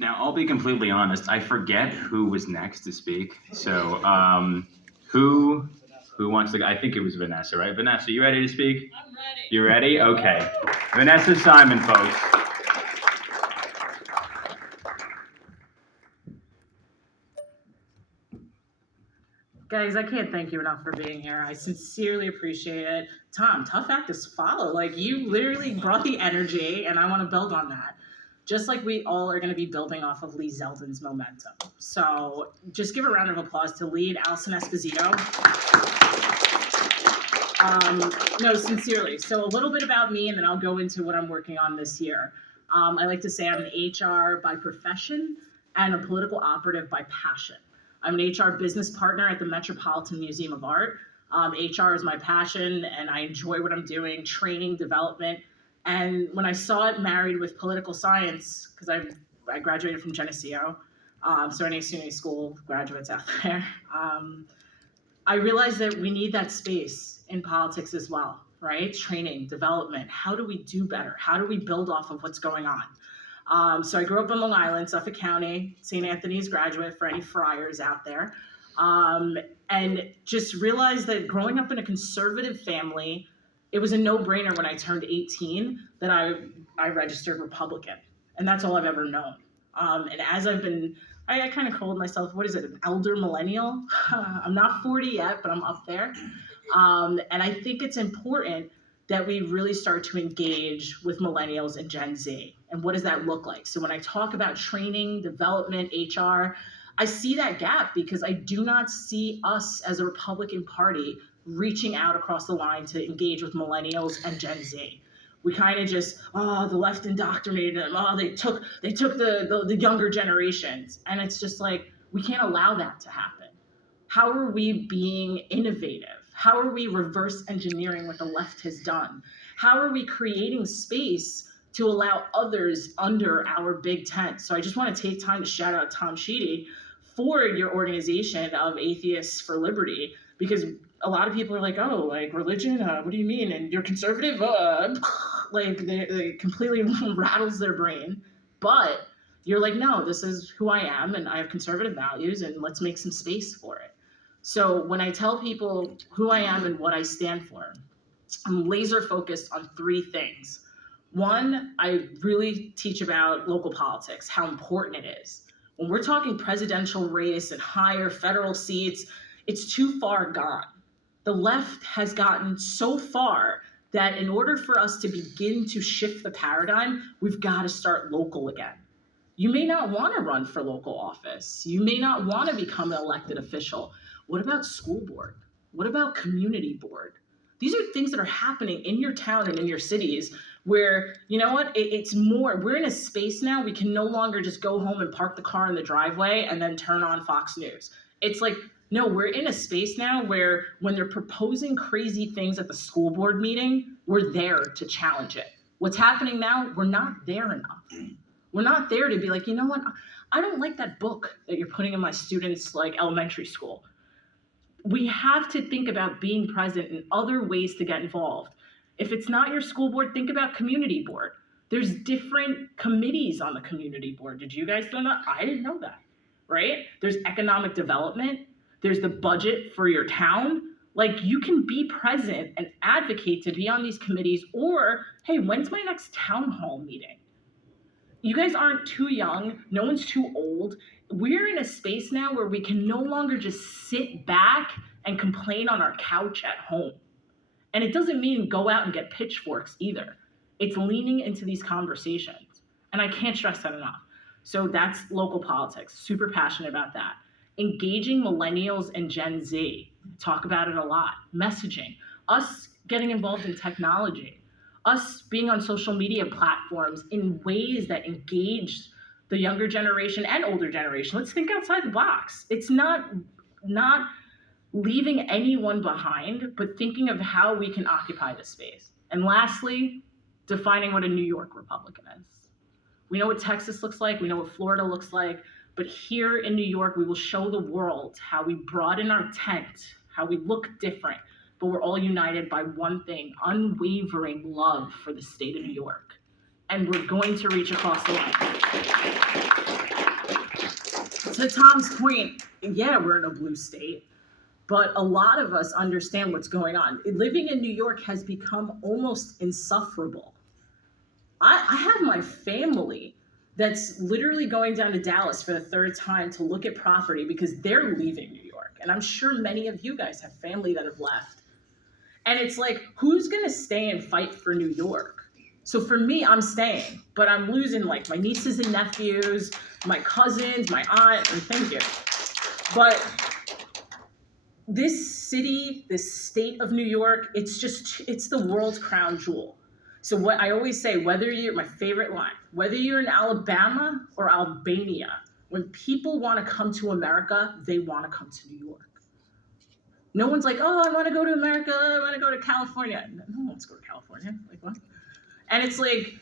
Now, I'll be completely honest. I forget who was next to speak. So, who wants to? I think it was Vanessa, right? Vanessa, you ready to speak? I'm ready. You ready? Okay. Vanessa Simon, folks. Guys, I can't thank you enough for being here. I sincerely appreciate it. Tom, tough act to follow. Like, you literally brought the energy, and I want to build on that. Just like we all are going to be building off of Lee Zeldin's momentum. So just give a round of applause to lead Allison Esposito. No, sincerely. So a little bit about me, and then I'll go into what I'm working on this year. I like to say I'm an HR by profession and a political operative by passion. I'm an HR business partner at the Metropolitan Museum of Art. HR is my passion, and I enjoy what I'm doing, training, development. And when I saw it married with political science, because I graduated from Geneseo, so any SUNY school graduates out there, I realized that we need that space in politics as well, right? Training, development. How do we do better? How do we build off of what's going on? So I grew up in Long Island, Suffolk County, St. Anthony's graduate for any friars out there. And just realized that growing up in a conservative family, it was a no-brainer when I turned 18 that I registered Republican. And that's all I've ever known. And as I've been, I kind of called myself, what is it, an elder millennial? I'm not 40 yet, but I'm up there. And I think it's important that we really start to engage with millennials and Gen Z. And what does that look like? So when I talk about training, development, HR, I see that gap because I do not see us as a Republican Party reaching out across the line to engage with millennials and Gen Z. We kind of just, the left indoctrinated them. They took the younger generations. And it's just like, we can't allow that to happen. How are we being innovative? How are we reverse engineering what the left has done? How are we creating space to allow others under our big tent? So I just want to take time to shout out Tom Shri for your organization of Atheists for Liberty, because a lot of people are like, oh, like religion, what do you mean? And you're conservative? Like they completely rattles their brain. But you're like, no, this is who I am, and I have conservative values, and let's make some space for it. So when I tell people who I am and what I stand for, I'm laser focused on three things. One, I really teach about local politics, how important it is. When we're talking presidential race and higher federal seats, it's too far gone. The left has gotten so far that in order for us to begin to shift the paradigm, we've got to start local again. You may not want to run for local office. You may not want to become an elected official. What about school board? What about community board? These are things that are happening in your town and in your cities where, you know what, it's more, we're in a space now, we can no longer just go home and park the car in the driveway and then turn on Fox News. It's like, no, we're in a space now where when they're proposing crazy things at the school board meeting, we're there to challenge it. What's happening now, we're not there enough. We're not there to be like, you know what, I don't like that book that you're putting in my students' like elementary school. We have to think about being present in other ways to get involved. If it's not your school board, think about community board. There's different committees on the community board. Did you guys know that? I didn't know that, right? There's economic development. There's the budget for your town. Like, you can be present and advocate to be on these committees, or, hey, when's my next town hall meeting? You guys aren't too young. No one's too old. We're in a space now where we can no longer just sit back and complain on our couch at home. And it doesn't mean go out and get pitchforks either. It's leaning into these conversations. And I can't stress that enough. So that's local politics. Super passionate about that. Engaging millennials and Gen Z. Talk about it a lot. Messaging. Us getting involved in technology. Us being on social media platforms in ways that engage the younger generation and older generation. Let's think outside the box. It's not leaving anyone behind, but thinking of how we can occupy the space. And lastly, defining what a New York Republican is. We know what Texas looks like, we know what Florida looks like, but here in New York, we will show the world how we broaden our tent, how we look different, but we're all united by one thing, unwavering love for the state of New York. And we're going to reach across the line. to Tom's point, yeah, we're in a blue state, but a lot of us understand what's going on. Living in New York has become almost insufferable. I have my family that's literally going down to Dallas for the third time to look at property because they're leaving New York. And I'm sure many of you guys have family that have left. And it's like, who's going to stay and fight for New York? So for me, I'm staying, but I'm losing like my nieces and nephews, my cousins, my aunt, and thank you. But this city, this state of New York, it's the world's crown jewel. So what I always say, my favorite line, whether you're in Alabama or Albania, when people want to come to America, they want to come to New York. No one's like, oh, I want to go to America, I want to go to California. No one wants to go to California. Like, what? And it's like,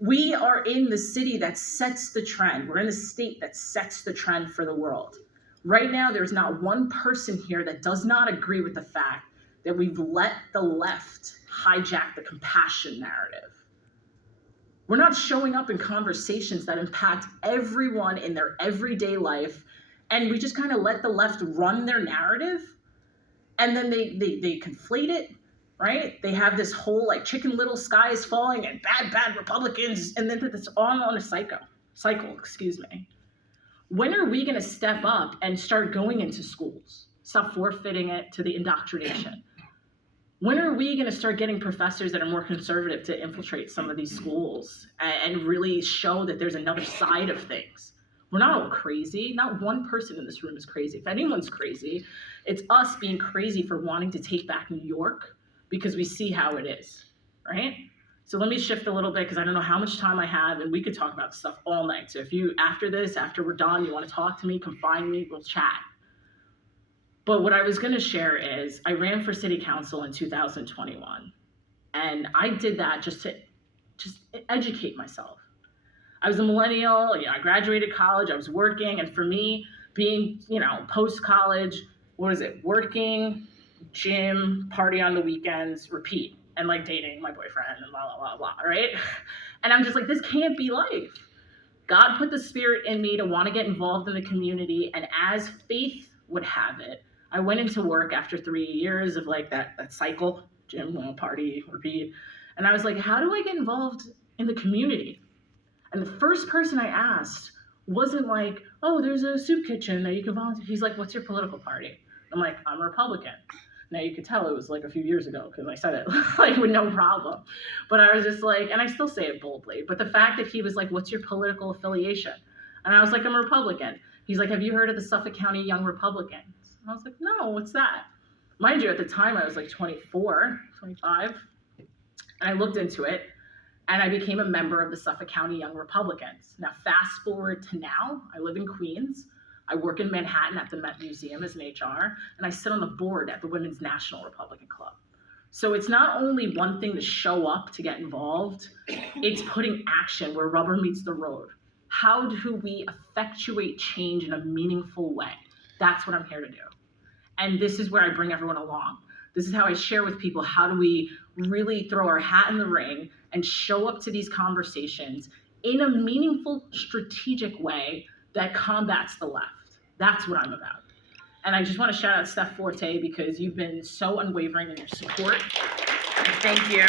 we are in the city that sets the trend. We're in the state that sets the trend for the world. Right now, there's not one person here that does not agree with the fact that we've let the left hijack the compassion narrative. We're not showing up in conversations that impact everyone in their everyday life, and we just kind of let the left run their narrative, and then they conflate it, right? They have this whole like Chicken Little, sky is falling, and bad Republicans, and then it's all on a cycle, excuse me. When are we going to step up and start going into schools? Stop forfeiting it to the indoctrination. When are we going to start getting professors that are more conservative to infiltrate some of these schools and really show that there's another side of things? We're not all crazy. Not one person in this room is crazy. If anyone's crazy, it's us being crazy for wanting to take back New York because we see how it is, right? So let me shift a little bit because I don't know how much time I have, and we could talk about stuff all night. So if you, after we're done, you want to talk to me, come find me, we'll chat. But what I was going to share is I ran for city council in 2021, and I did that just to educate myself. I was a millennial, I graduated college, I was working, and for me, being, post-college, working, gym, party on the weekends, repeat, and like dating my boyfriend and blah, blah, blah, blah, right? And I'm just like, this can't be life. God put the spirit in me to want to get involved in the community, and as faith would have it, I went into work after 3 years of like that cycle, gym, party, repeat. And I was like, how do I get involved in the community? And the first person I asked wasn't like, oh, there's a soup kitchen that you can volunteer. He's like, what's your political party? I'm like, I'm a Republican. Now you could tell it was like a few years ago because I said it like with no problem. But I was just like, and I still say it boldly, but the fact that he was like, what's your political affiliation? And I was like, I'm a Republican. He's like, have you heard of the Suffolk County Young Republicans? And I was like, no, what's that? Mind you, at the time I was like 24, 25. And I looked into it and I became a member of the Suffolk County Young Republicans. Now, fast forward to now, I live in Queens. I work in Manhattan at the Met Museum as an HR, and I sit on the board at the Women's National Republican Club. So it's not only one thing to show up to get involved, it's putting action where rubber meets the road. How do we effectuate change in a meaningful way? That's what I'm here to do. And this is where I bring everyone along. This is how I share with people, how do we really throw our hat in the ring and show up to these conversations in a meaningful, strategic way that combats the left. That's what I'm about. And I just want to shout out Steph Forte because you've been so unwavering in your support. Thank you.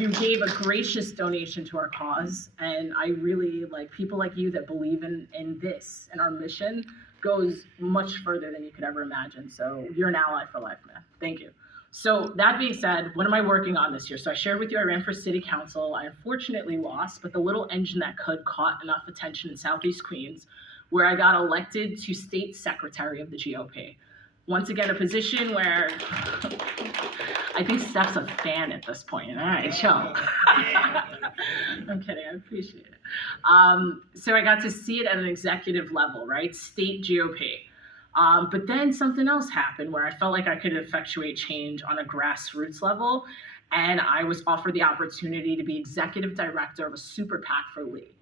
You gave a gracious donation to our cause, and I really like people like you that believe in this, and our mission goes much further than you could ever imagine. So you're an ally for life, man. Thank you. So that being said, what am I working on this year? So I shared with you I ran for city council. I unfortunately lost, but the little engine that could caught enough attention in Southeast Queens, where I got elected to state secretary of the GOP. Once again, a position where I think Steph's a fan at this point. All right, chill. I'm kidding, I appreciate it. So I got to see it at an executive level, right? State GOP. But then something else happened where I felt like I could effectuate change on a grassroots level. And I was offered the opportunity to be executive director of a super PAC for Lee.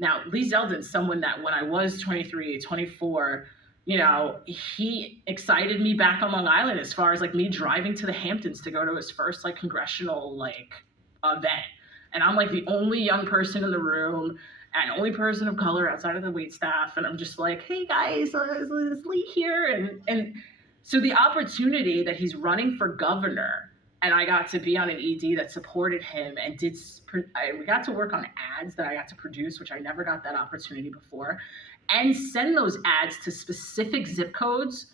Now, Lee Zeldin's someone that when I was 23, 24, he excited me back on Long Island as far as like me driving to the Hamptons to go to his first like congressional like event. And I'm like the only young person in the room. and only person of color outside of the wait staff. And I'm just like, hey guys, is Lee here? And so the opportunity that he's running for governor, and I got to be on an ED that supported him and we got to work on ads that I got to produce, which I never got that opportunity before, and send those ads to specific zip codes.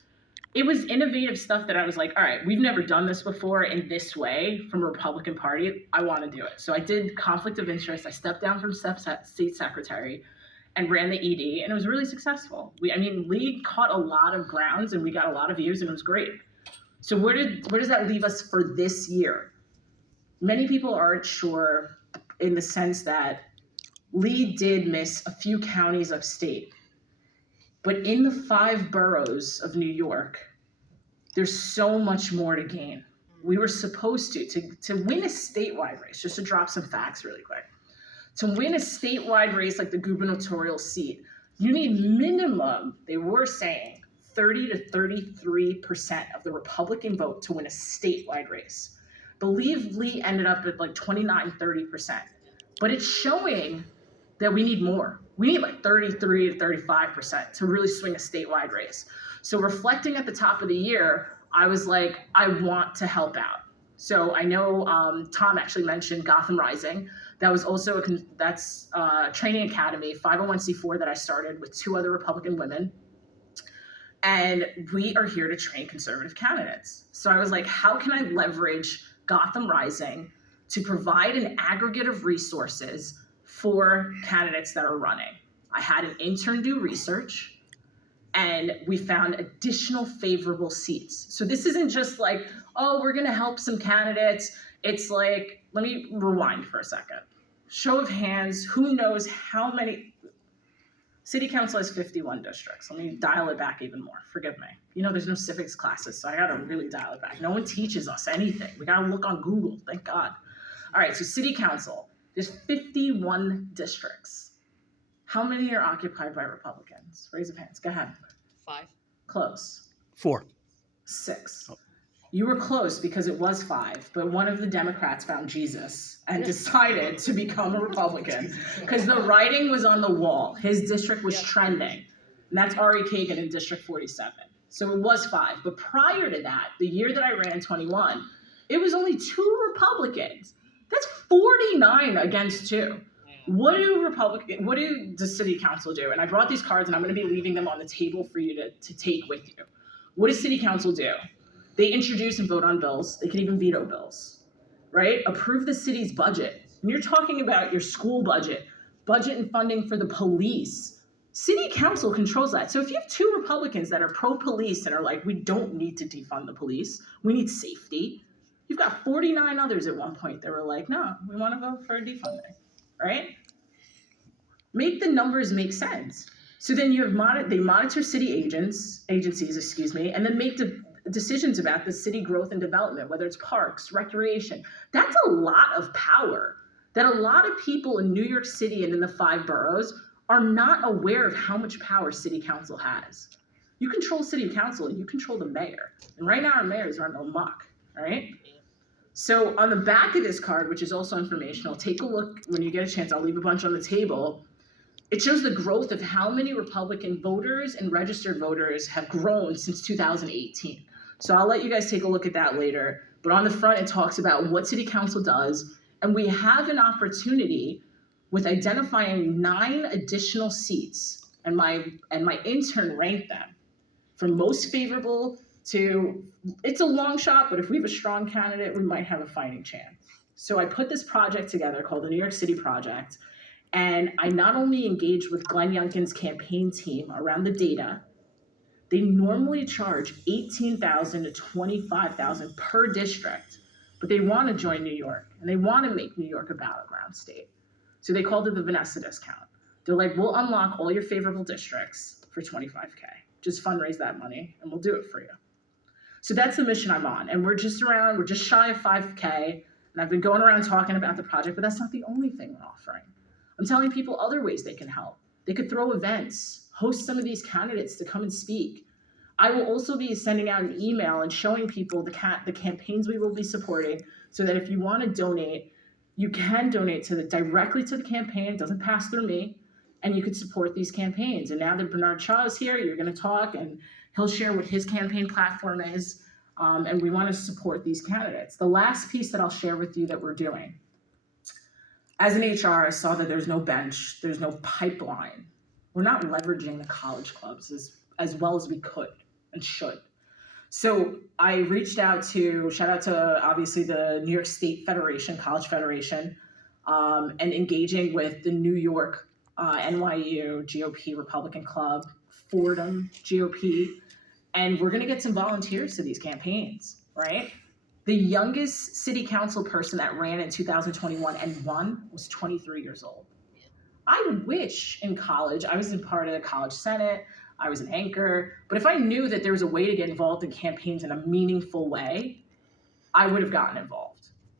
It was innovative stuff that I was like, all right, we've never done this before in this way from a Republican Party. I want to do it. So I did conflict of interest. I stepped down from state secretary and ran the ED, and it was really successful. Lee caught a lot of grounds, and we got a lot of views, and it was great. So where does that leave us for this year? Many people aren't sure in the sense that Lee did miss a few counties upstate. But in the 5 boroughs of New York, there's so much more to gain. We were supposed to win a statewide race, just to drop some facts really quick. To win a statewide race like the gubernatorial seat, you need minimum, they were saying, 30 to 33% of the Republican vote to win a statewide race. I believe Lee ended up at like 29, 30%. But it's showing that we need more. We need like 33 to 35% to really swing a statewide race. So reflecting at the top of the year, I was like, I want to help out. So I know Tom actually mentioned Gotham Rising. That was also a training academy, 501c4 that I started with 2 other Republican women. And we are here to train conservative candidates. So I was like, how can I leverage Gotham Rising to provide an aggregate of resources for candidates that are running? I had an intern do research, and we found additional favorable seats. So this isn't just like, oh, we're gonna help some candidates. It's like, let me rewind for a second. Show of hands, who knows how many? City Council has 51 districts. Let me dial it back even more, forgive me. There's no civics classes, so I gotta really dial it back. No one teaches us anything. We gotta look on Google, thank God. All right, so City Council, there's 51 districts. How many are occupied by Republicans? Raise of hands, go ahead. 5. Close. 4. 6. Oh. You were close because it was 5, but one of the Democrats found Jesus and decided to become a Republican because the writing was on the wall. His district was trending, and that's Ari Kagan in District 47. So it was 5, but prior to that, the year that I ran in 21, it was only 2 Republicans. That's 49 against 2. What do the City Council do? And I brought these cards, and I'm going to be leaving them on the table for you to take with you. What does City Council do? They introduce and vote on bills. They can even veto bills, right? Approve the city's budget. And you're talking about your school budget and funding for the police. City Council controls that. So if you have 2 Republicans that are pro-police and are like, we don't need to defund the police, we need safety. You've got 49 others at one point that were like, no, we want to vote for defunding, right? Make the numbers make sense. So then you have they monitor city agencies, and then make decisions about the city growth and development, whether it's parks, recreation. That's a lot of power that a lot of people in New York City and in the 5 boroughs are not aware of how much power City Council has. You control City Council, you control the mayor. And right now our mayor is running amok, right? So on the back of this card, which is also informational, take a look when you get a chance. I'll leave a bunch on the table. It shows the growth of how many Republican voters and registered voters have grown since 2018. So I'll let you guys take a look at that later. But on the front, it talks about what City Council does. And we have an opportunity with identifying 9 additional seats. And my intern ranked them from most favorable to, it's a long shot, but if we have a strong candidate, we might have a fighting chance. So I put this project together called the New York City Project. And I not only engaged with Glenn Youngkin's campaign team around the data. They normally charge $18,000 to $25,000 per district, but they want to join New York and they want to make New York a battleground state. So they called it the Vanessa discount. They're like, we'll unlock all your favorable districts for $25K. Just fundraise that money and we'll do it for you. So that's the mission I'm on. And we're just shy of 5K. And I've been going around talking about the project, but that's not the only thing we're offering. I'm telling people other ways they can help. They could throw events, host some of these candidates to come and speak. I will also be sending out an email and showing people the campaigns we will be supporting so that if you want to donate, you can donate directly to the campaign. It doesn't pass through me. and you could support these campaigns. And now that Bernard Shaw is here, you're going to talk, and he'll share what his campaign platform is. And we want to support these candidates. The last piece that I'll share with you that we're doing. As an HR, I saw that there's no bench, there's no pipeline. We're not leveraging the college clubs as well as we could and should. So I reached out to, shout out to obviously the New York State Federation, College Federation, and engaging with the New York NYU GOP Republican Club, Fordham GOP, and we're gonna get some volunteers to these campaigns, right? The youngest city council person that ran in 2021 and won was 23 years old. I wish in college, I was in part of the college senate, I was an anchor, but if I knew that there was a way to get involved in campaigns in a meaningful way, I would have gotten involved.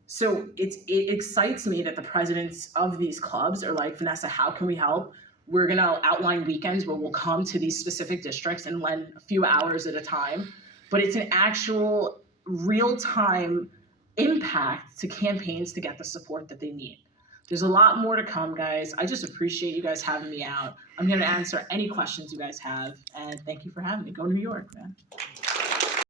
So it excites me that the presidents of these clubs are like, Vanessa, how can we help? We're gonna outline weekends where we'll come to these specific districts and lend a few hours at a time, but it's an actual real-time impact to campaigns to get the support that they need. There's a lot more to come, guys. I just appreciate you guys having me out. I'm here to answer any questions you guys have, and thank you for having me. Go New York, man.